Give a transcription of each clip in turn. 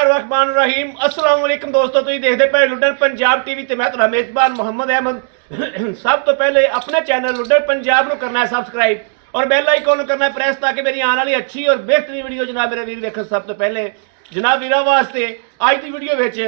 बिस्मिल्लाहिर्रहमानिर्रहीम अस्सलाम वालेकुम दोस्तों, तुसीं देखदे पए लुड्डन पंजाब टीवी ते मैं तुहाडा मेज़बान मोहम्मद अहमद। सब तो पहले अपने चैनल लुड्डन पंजाब नूं करना है सबसक्राइब और बैल आइकन नूं करना है प्रेस ताकि मेरी आने वाली अच्छी और बेहतरीन वीडियो जनाब मेरे वीर देखो। सब तो पहले जनाब वीरां वास्ते अज की वीडियो विच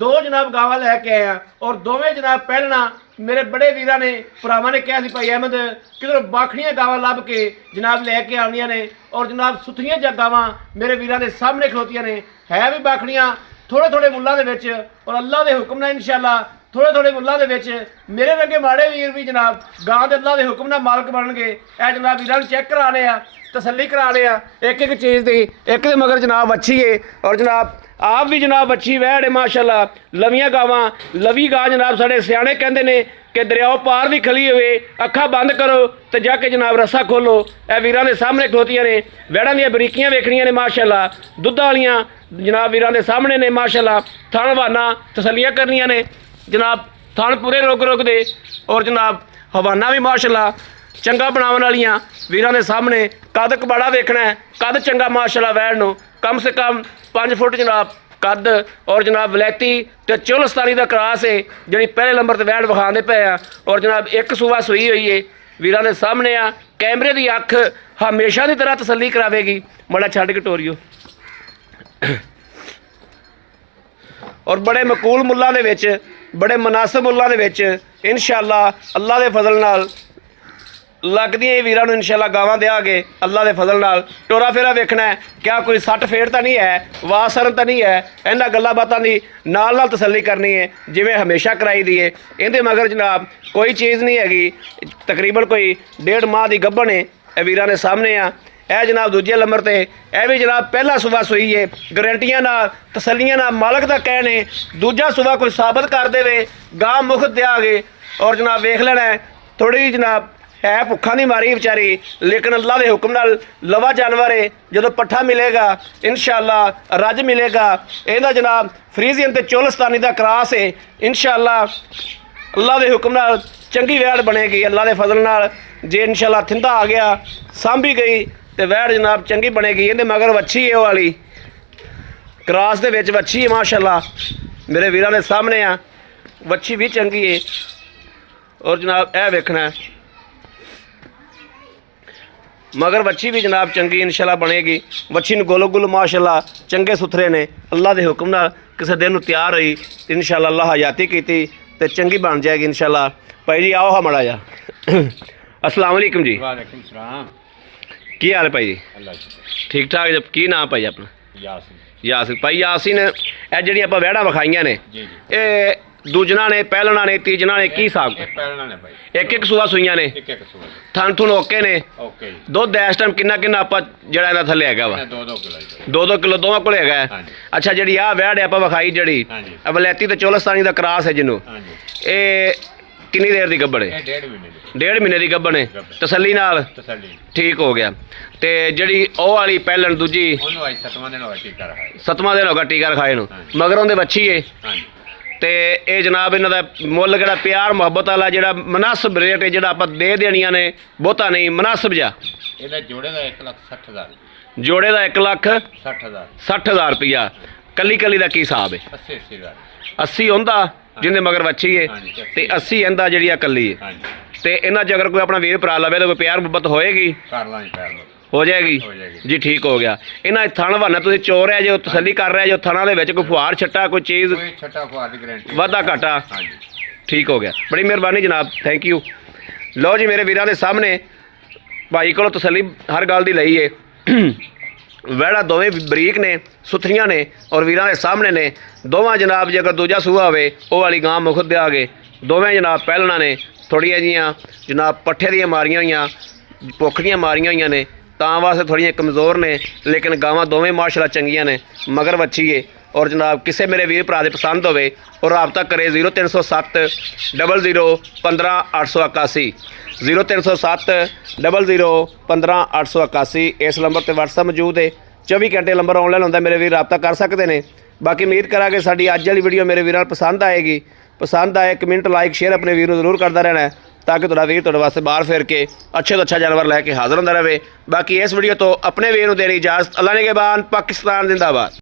दो जनाब गावां लैके आए हैं और दोवें जनाब पहलना मेरे बड़े वीरां ने भरावां ने कहा सी भाई अहमद किधरों बाखड़ियां गावां लभ के जनाब लैके आउंदियां ने और जनाब सुथरियां जा गावां मेरे वीरां दे सामने खलोतियां ने है भी बाखड़ियां थोड़े थोड़े मुल्लां दे विच और अल्लाह दे हुक्म नाल इंशाअल्लाह थोड़े थोड़े मुल्लां दे विच मेरे रंगे माड़े वीर भी जनाब गां दे अल्लाह दे हुक्म नाल मालक बनणगे। ए जनाब वीरां नूं चैक कराने आ तसल्ली कराने आ एक एक चीज़ दी एक दे मगर जनाब अच्छी है और जनाब आप भी जनाब अच्छी वैड़ है माशाअल्लाह। लवियां गावां लवी गां जनाब साढ़े सियाणे कहंदे ने कि दरियाओ पार भी खली हुए अखा बंद करो तो जाके जनाब रस्सा खोलो। ए वीरां दे सामने खलोतियां ने वैड़ां दियां बरीकियां वेखणियां ने माशाअल्लाह दुद्धां वालियां जनाब वीरां दे सामने ने माशाअल्लाह। थण वाना तसल्लियां करनियां ने जनाब थण पूरे रुक रुक दे और जनाब हवाना भी माशाअल्लाह चंगा बनावन वालियां वीरां दे सामने। कद कबाड़ा वेखना है कद चंगा माशाअल्लाह वैड़ नूं कम से कम 5 फुट जनाब कद और जनाब वलैती तो चुलस्तानी का क्रास है जी पहले नंबर पर वैड़ विखाते पे आ और जनाब एक सूबा सुई हुई है वीरां दे सामने आ। कैमरे की अख हमेशा की तरह तसल्ली करावेगी। बड़ा छड़ के टोरियो और बड़े मकूल मुल्लां दे विच बड़े मुनासिब मुल्लां दे विच इंशाअल्लाह अल्लाह दे फजल नाल लगदियां वीरां नूं इंशाअल्लाह गावां देआंगे अल्लाह दे फजल नाल। टोरा फेरा वेखना है क्या कोई सट फेड़ तो नहीं है वासरन तो नहीं है इन्हां गल्लां बातां दी नाल नाल तसल्ली करनी है जिवें हमेशा कराई दी है। इहदे मगर जनाब कोई चीज़ नहीं हैगी तकरीबन कोई 1.5 माह की गब्बन है ए वीरां दे सामने आ। यह जनाब दूजे नंबर पर यह भी जनाब पहला सूबा सुई है गारंटियां नाल तसल्लियां नाल मालक का कहने दूजा सूबा कोई साबित कर देवे गां मुफ्त देआंगे और जनाब वेख लेना है थोड़ी जनाब है भुखा नहीं मारी बेचारी लेकिन अल्लाह के हुक्म नाल लवा जानवर है जो पट्ठा मिलेगा इंशाअल्लाह रज मिलेगा। इहदा जनाब फ्रीजियन ते चोलस्तानी का क्रास है इंशाअल्लाह अल्लाह के हुक्म नाल चंगी वैड़ बनेगी अल्लाह के फजल नाल। जे इंशाअल्लाह थिंदा आ गया सांभी गई तो वैड़ जनाब चंगी बनेगी। इहदे मगर वच्छी है वाली क्रास दे विच वच्छी है माशाअल्लाह मेरे वीरां दे सामने आ वच्छी भी चंगी है और जनाब यह वेखना है मगर वच्छी भी जनाब चंगी इंशाअल्लाह बनेगी। वच्छी नूं गोलो गुल माशाअल्लाह चंगे सुथरे ने अल्लाह के हुक्म नाल किसी दिन तैयार हुई इंशाअल्लाह अल्लाह हयाती की तो चंगी बन जाएगी इंशाअल्लाह। भाई जी आओ हा माड़ा जा अस्सलाम वालेकुम जी। वालेकुम सलाम। की हाल है भाई जी? अल्लाह ठीक ठाक जब की नाम भाई अपना? यासीन। यासिन भाई यासिन ए जिहड़ी आपां वैड़ा विखाइयां ने जी जी ए दूजना ने पहलना ने तीजना ने की हिसाब पहलना ने भाई एक एक सूआ सुईयां ने एक सूबा थन थुन ओके ने ओके जी दुध इस टाइम किन्ना किन्ना आपां जिहड़ा इहदा थल्ले हैगा वा 2 किलो जी 2 किलो दोवां कोल हैगा है। हाँ जी। अच्छा जिहड़ी आ वैड़ आपां विखाई जिहड़ी हाँ जी वलैती ते चोलस्तानी दा क्रास है जिन्नू हाँ जी ए किन्नी देर दी गब्बड़ है? ये 1.5 महीने की 1.5 महीने की गब्बड़ है तसल्ली नाल तसल्ली ठीक हो गया। ते जिहड़ी ओह वाली पहलन दूजी ओनू आई 7वां दिन होगा टीका रखा है 7वां दिन होगा टीका रखाए नूं हाँ। मगर उहदे बच्ची है हाँ जी ते ये जनाब इन्हां दा मुੱਲ जिहड़ा प्यार मुहब्बत वाला जिहड़ा मुनासिब रेट है जिहड़ा आपां दे देणियां ने बहुता नहीं मुनासिब जा ਇਹਦਾ ਜੋੜੇ ਦਾ 1,60,000 जोड़े का 60,000 1,60,000 रुपया कली कली का की हिसाब है? 80,000 80 होंदा जिंदे मगर वच्छी है हाँ जी ते 80 इंदा जी कली है हाँ जी ते इन्हां च अगर कोई अपना वीर भरा लवे तो कोई प्यार मुहब्बत होएगी कर लांगे पैर लो हो जाएगी हो जाएगी जी ठीक हो गया। इन्हां थण वाना तुसीं चोर है जो तसल्ली कर रहे जो थणा दे विच कोई फुहार छट्टा कोई चीज़ कोई छठा फुहार की गारंटी वाधा घाटा हाँ जी ठीक हो गया। बड़ी मेहरबानी जनाब थैंक यू। लो जी मेरे वीरां दे सामने भाई को तसल्ली हर गल दी लई है वैड़ा दोवें बरीक ने सुथरियां ने और वीरां दे सामने ने दोवां जनाब जे अगर दूजा सूआ होवे वो वाली गां मुफ्त देआंगे। दोवें जनाब पहलना ने थोड़ियां जिहियां जनाब पट्ठे दियां मारियां होइयां भुख दियां मारियां होइयां ने तां वास्ते थोड़ियां कमज़ोर ने लेकिन गावां दोवें माशाअल्लाह चंगियां ने मगर वच्छी है और जनाब किसी मेरे वीर भरा दे पसंद होवे और रबता करे 0307 00 15 881 0307 00 15 881 इस नंबर पर व्हाट्सअप मौजूद है 24 घंटे नंबर ऑनलाइन होंदा मेरे वीर रबता कर सकते हैं। बाकी उम्मीद करा कि साडी अज वाली वीडियो मेरे वीरां पसंद आएगी। पसंद आए कमेंट लाइक शेयर अपने वीर जरूर करता रहना है ताकि तुहाडा वीर तुहाडे वास्ते बाहर फिर के अच्छे तो अच्छा जानवर लैके हाजिर होंदा रहे। बाकी इस वीडियो तो अपने वीर नूं देनी इजाजत। अल्लाह ने के बाद पाकिस्तान जिंदाबाद।